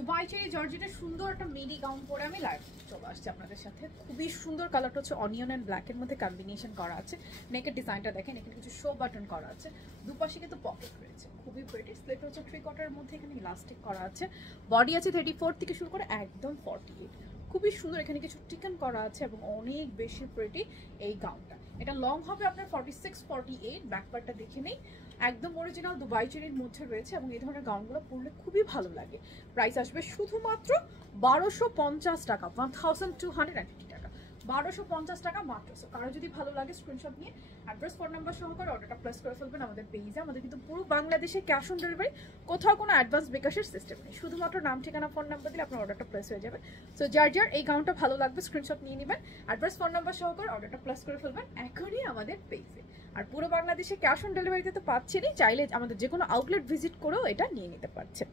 Dubai cherry জর্জেটের সুন্দর একটা মিডি গাউন পরে আমি লাইভ চলে আসছি আপনাদের সাথে। খুবই সুন্দর কালারটা হচ্ছে অনিয়ন অ্যান্ড ব্ল্যাকের মধ্যে কম্বিনেশন করা আছে। নেকের ডিজাইনটা দেখেন, এখানে কিছু শো বাটন করা আছে, দুপাশে কিন্তু পকেট রয়েছে, খুবই প্রিটি। স্লিপ হচ্ছে 3/4 মধ্যে, এখানে ইলাস্টিক করা আছে। বডি আছে 34 থেকে শুরু করে একদম 48, খুবই সুন্দর। এখানে কিছু টিকেন করা আছে এবং অনেক বেশি প্রিটি এই গাউনটা। এটা লং হবে আপনার 46-48। ব্যাক পার্টটা দেখে নেই, একদম অরিজিনাল দুবাই চেরির মধ্যে রয়েছে এবং এই ধরনের গাউনগুলো পরলে খুবই ভালো লাগে। প্রাইস আসবে শুধুমাত্র 1250 টাকা, 1250 টাকা, 1250 টাকা মাত্র। সো কারো যদি ভালো লাগে স্ক্রিনশট নিয়ে অ্যাড্রেস, ফোন নাম্বার সহকারে অর্ডারটা প্লেস করে ফেলবেন আমাদের পেজে। আমাদের কিন্তু পুরো বাংলাদেশে ক্যাশ অন ডেলিভারি, কোথাও কোনো অ্যাডভান্স বিকাশের সিস্টেম নেই। শুধুমাত্র নাম, ঠিকানা, ফোন নাম্বার দিলে আপনার অর্ডারটা প্লেস হয়ে যাবে। সো যার যার এই গাউনটা ভালো লাগবে স্ক্রিনশট নিয়ে নেবেন, অ্যাড্রেস, ফোন নাম্বার সহকারে অর্ডারটা প্লেস করে ফেলবেন এখনই আমাদের পেজে। আর পুরো বাংলাদেশে ক্যাশ অন ডেলিভারিতে তো পাচ্ছেনই, চাইলে আমাদের যে কোনো আউটলেট ভিজিট করেও এটা নিয়ে নিতে পারছেন।